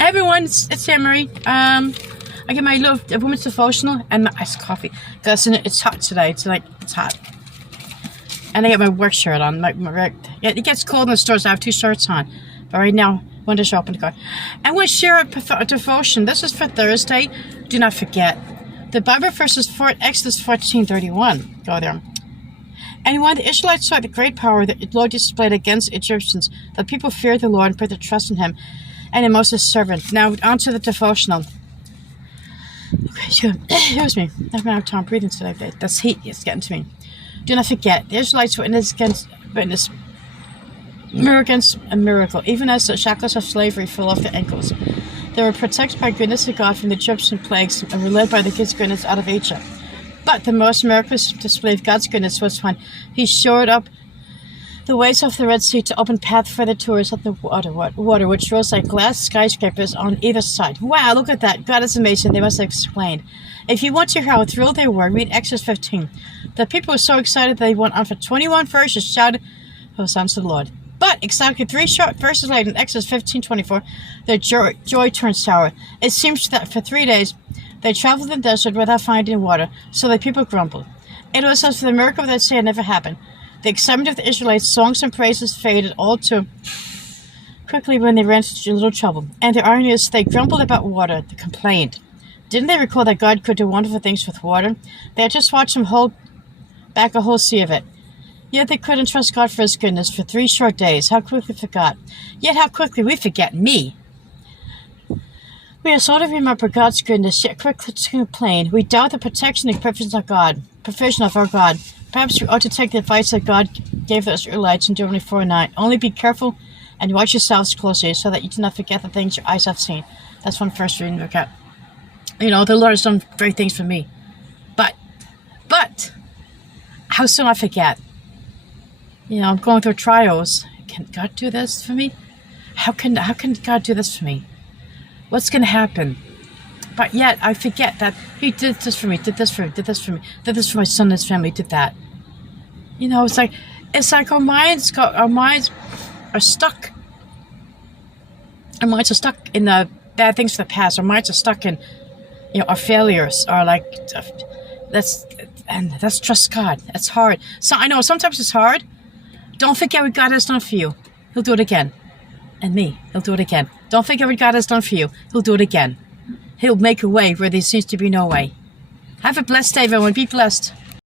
Everyone, it's Emery. I get my little women's devotional and my iced coffee because it's hot today. Tonight it's hot, and I get my work shirt on. It gets cold in the stores. I have 2 shirts on, but right now windows open to go. I want to share a devotion. This is for Thursday. Do not forget the Bible verses for Exodus 14:31. Go there. And when the Israelites saw the great power that the Lord displayed against the Egyptians, the people feared the Lord and put their trust in Him and in Moses' servant. Now on to the devotional. Okay, excuse me. I've been out of time breathing today. This heat is getting to me. Do not forget, the Israelites witnessed a miracle, even as the shackles of slavery fell off their ankles. They were protected by goodness of God from the Egyptian plagues and were led by the goodness out of Egypt. But the most miraculous display of God's goodness was when He shored up the waves of the Red Sea to open path for the tours of the water, which rose like glass skyscrapers on either side. Wow, look at that. God is amazing. They must have explained. If you want to hear how thrilled they were, read Exodus 15. The people were so excited that they went on for 21 verses, shouted, Hosanna to the Lord. But exactly 3 short verses later, in Exodus 15:24, their joy turned sour. It seems that for 3 days, they traveled in the desert without finding water, so the people grumbled. It was as if the miracle of that day had never happened. The excitement of the Israelites' songs and praises faded all too quickly when they ran into little trouble. And the irony is, they grumbled about water, they complained. Didn't they recall that God could do wonderful things with water? They had just watched Him hold back a whole sea of it. Yet they couldn't trust God for His goodness for 3 short days. How quickly we forgot. Yet how quickly we forget me. We are slow to remember God's goodness, yet quick to complain. We doubt the protection and provision of our God. Perhaps we ought to take the advice that God gave the Israelites in Deuteronomy 4:9. Only be careful and watch yourselves closely so that you do not forget the things your eyes have seen. That's one first reading look at. You know, the Lord has done great things for me. But, how soon I forget? You know, I'm going through trials. Can God do this for me? How can God do this for me? What's going to happen? But yet I forget that He did this for me, did this for me, did this for me, did this for my son and his family, did that. You know, it's like our minds are stuck. Our minds are stuck in the bad things of the past. Our minds are stuck in, you know, our failures. Or like, that's trust God. It's hard. So I know sometimes it's hard. Don't forget what God has done for you. He'll do it again. And me, He'll do it again. Don't forget what God has done for you. He'll do it again. He'll make a way where there seems to be no way. Have a blessed day, everyone. Be blessed.